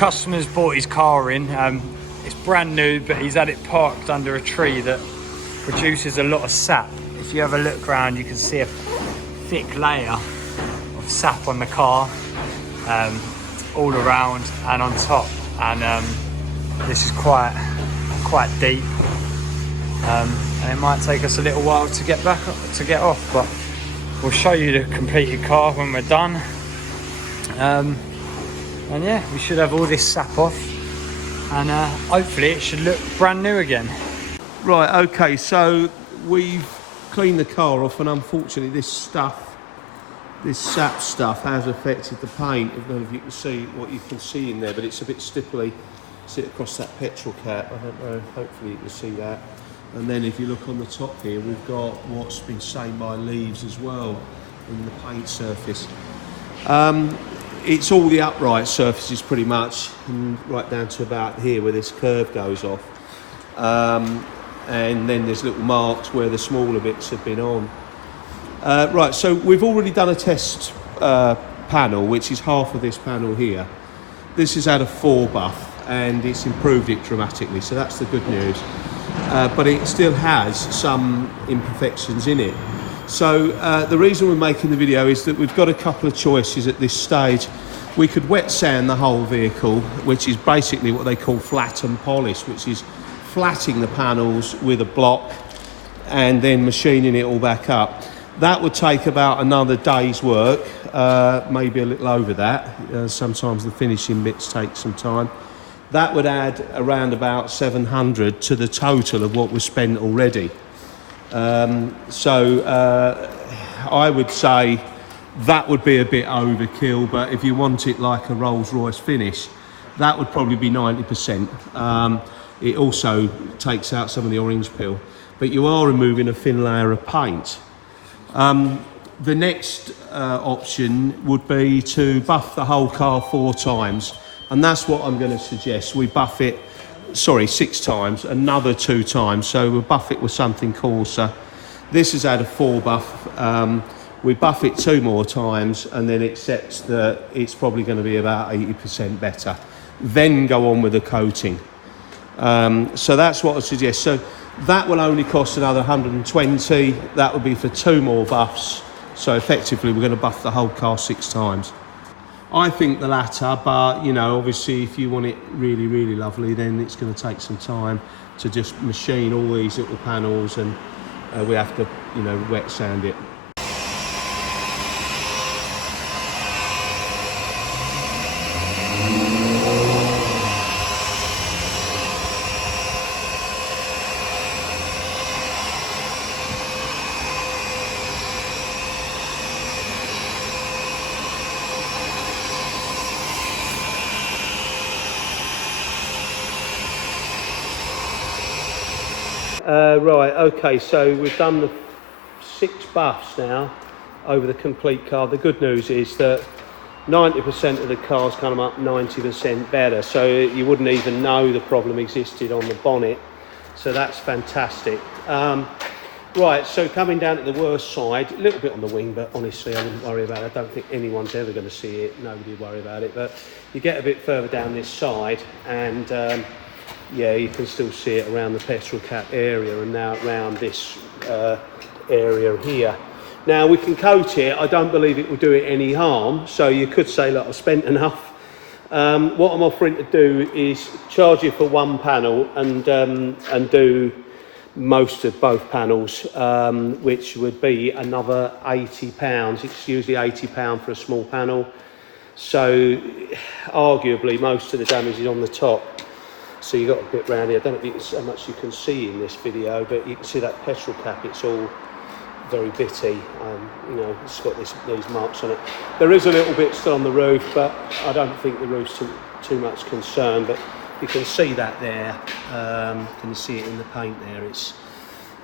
customer's brought his car in. It's brand new, but he's had it parked under a tree that produces a lot of sap. If you have a look around, you can see a thick layer of sap on the car, all around and on top. And this is quite deep, and it might take us a little while to get off, but we'll show you the completed car when we're done. And yeah, we should have all this sap off, and hopefully it should look brand new again. Right, okay, so we've cleaned the car off, and unfortunately this sap stuff has affected the paint. I don't know if you can see what you can see in there, but it's a bit stipply. See it across that petrol cap, I don't know, hopefully you can see that. And then if you look on the top here, we've got what's been stained by leaves as well in the paint surface. It's all the upright surfaces pretty much, and right down to about here where this curve goes off. And then there's little marks where the smaller bits have been on. Right, so we've already done a test panel, which is half of this panel here. This has had a 4 buff, and it's improved it dramatically, so that's the good news. But it still has some imperfections in it. So the reason we're making the video is that we've got a couple of choices at this stage. We could wet sand the whole vehicle, which is basically what they call flat and polish, which is flatting the panels with a block and then machining it all back up. That would take about another day's work, maybe a little over that. Sometimes the finishing bits take some time. That would add around about 700 to the total of what was spent already. So I would say that would be a bit overkill, but if you want it like a Rolls-Royce finish, that would probably be 90%. It also takes out some of the orange peel, but you are removing a thin layer of paint. The next option would be to buff the whole car 4 times, and that's what I'm going to suggest. We buff it, 6 times, another 2 times, so we'll buff it with something coarser. This has had a 4 buff. We buff it 2 more times, and then it sets that it's probably going to be about 80% better. Then go on with the coating. So that's what I suggest. So that will only cost another 120. That would be for 2 more buffs. So effectively, we're going to buff the whole car 6 times. I think the latter, but you know, obviously, if you want it really, really lovely, then it's going to take some time to just machine all these little panels, and we have to, you know, wet sand it. Right, okay, so we've done the 6 buffs now over the complete car. The good news is that 90% of the car's come up 90% better, so you wouldn't even know the problem existed on the bonnet, so that's fantastic. Right, so coming down to the worst side, a little bit on the wing, but honestly I wouldn't worry about it. I don't think anyone's ever going to see it, nobody would worry about it, but you get a bit further down this side, and yeah, you can still see it around the petrol cap area, and now around this area here. Now we can coat it. I don't believe it will do it any harm, so you could say, look, I've spent enough. What I'm offering to do is charge you for 1 panel and do most of both panels, which would be another £80. It's usually £80 for a small panel, so arguably most of the damage is on the top. So you've got a bit round here. I don't know how much you can see in this video, but you can see that petrol cap, it's all very bitty. You know, it's got these marks on it. There is a little bit still on the roof, but I don't think the roof's too much concern, but you can see that there. Can you see it in the paint there?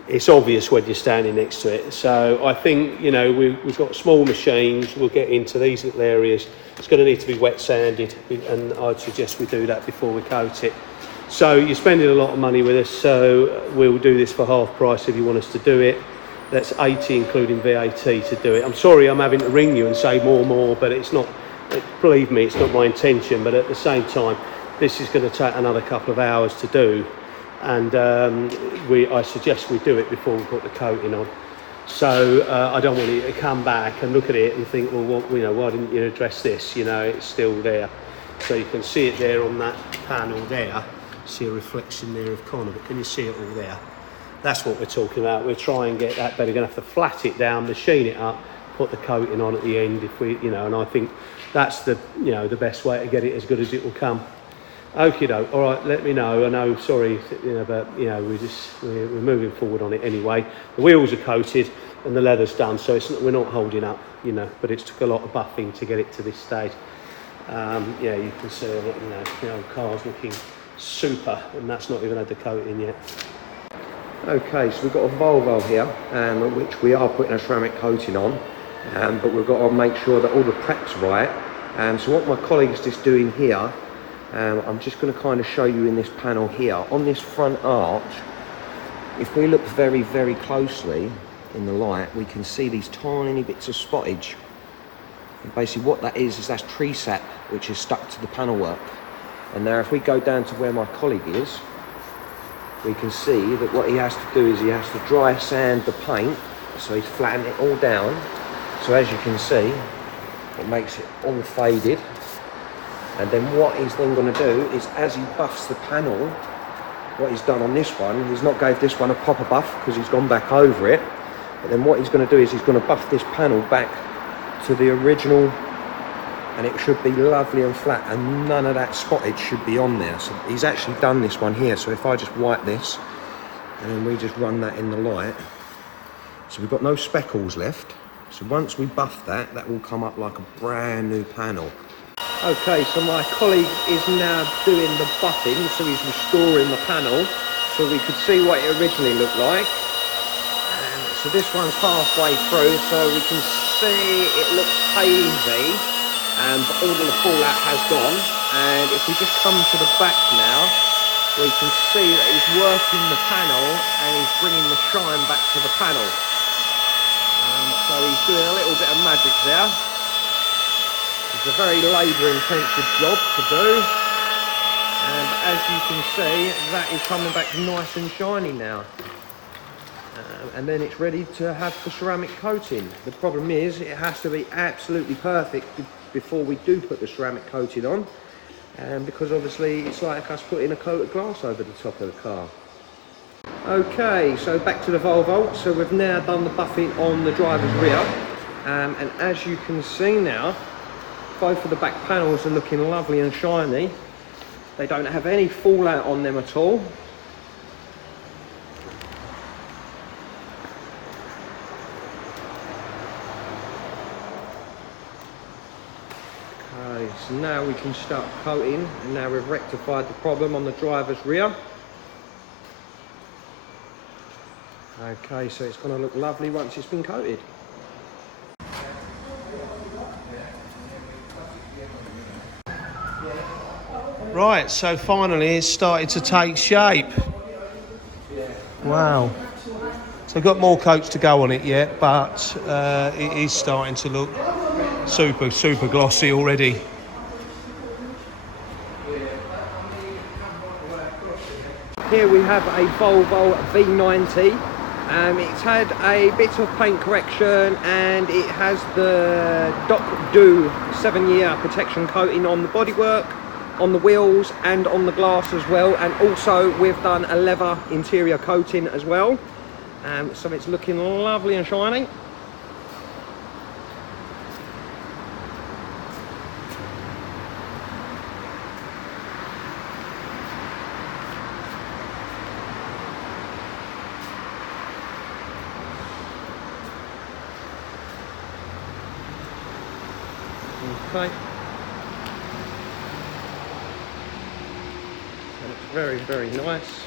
It's obvious when you're standing next to it. So I think, you know, we've got small machines. We'll get into these little areas. It's going to need to be wet sanded, and I'd suggest we do that before we coat it. So you're spending a lot of money with us, so we'll do this for half price if you want us to do it. That's 80 including VAT to do it. I'm sorry I'm having to ring you and say more, but it's not Believe me, it's not my intention, but at the same time, this is going to take another couple of hours to do, and I suggest we do it before we put the coating on. So I don't want you to come back and look at it and think, well, why didn't you address this? It's still there. So you can see it there on that panel there. See a reflection there of Connor, but can you see it all there? That's what we're talking about. We'll try and get that better. We're going to have to flat it down, machine it up, put the coating on at the end if we, and I think that's the best way to get it as good as it will come. Okie doke. All right, let me know. I know, sorry, but we're moving forward on it anyway. The wheels are coated and the leather's done, so we're not holding up, but it took a lot of buffing to get it to this stage. You can see the car's looking super, and that's not even had the coating yet. Okay, so we've got a Volvo here, which we are putting a ceramic coating on, but we've got to make sure that all the prep's right. So what my colleague's just doing here, I'm just going to kind of show you in this panel here. On this front arch, if we look very, very closely in the light, we can see these tiny bits of spottage. And basically what that is that's tree sap, which is stuck to the panel work. And now if we go down to where my colleague is, we can see that what he has to do is he has to dry sand the paint, so he's flattening it all down. So as you can see, it makes it all faded. And then what he's then going to do is, as he buffs the panel, what he's done on this one, he's not gave this one a proper buff because he's gone back over it. But then what he's going to do is he's going to buff this panel back to the original, and it should be lovely and flat, and none of that spottage should be on there. So he's actually done this one here. So if I just wipe this, and then we just run that in the light, so we've got no speckles left. So once we buff that, that will come up like a brand new panel. Okay, so my colleague is now doing the buffing, so he's restoring the panel, so we could see what it originally looked like. So this one's halfway through, so we can see it looks hazy, but all of the fallout has gone. And if we just come to the back now, we can see that he's working the panel and he's bringing the shine back to the panel. So he's doing a little bit of magic there. It's a very labour-intensive job to do. And as you can see, that is coming back nice and shiny now. And then it's ready to have the ceramic coating. The problem is it has to be absolutely perfect before we do put the ceramic coating on, because obviously it's like us putting a coat of glass over the top of the car. Okay, so back to the Volvo. So we've now done the buffing on the driver's rear, and as you can see now, both of the back panels are looking lovely and shiny. They don't have any fallout on them at all. Okay, so now we can start coating, and now we've rectified the problem on the driver's rear. Okay, so it's going to look lovely once it's been coated. Right, so finally it's started to take shape. Wow. So I've got more coats to go on it yet, but it is starting to look super, super glossy already. Here we have a Volvo V90. It's had a bit of paint correction, and it has the Dok Do 7-year protection coating on the bodywork, on the wheels and on the glass as well, and also we've done a leather interior coating as well. So it's looking lovely and shiny. Okay. And it's very, very nice.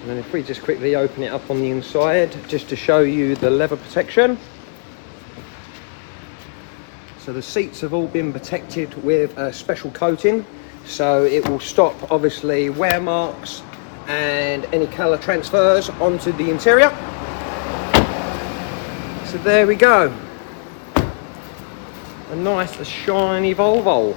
And then if we just quickly open it up on the inside, just to show you the leather protection. So the seats have all been protected with a special coating, so it will stop obviously wear marks and any colour transfers onto the interior. So there we go. A nice, shiny Volvo.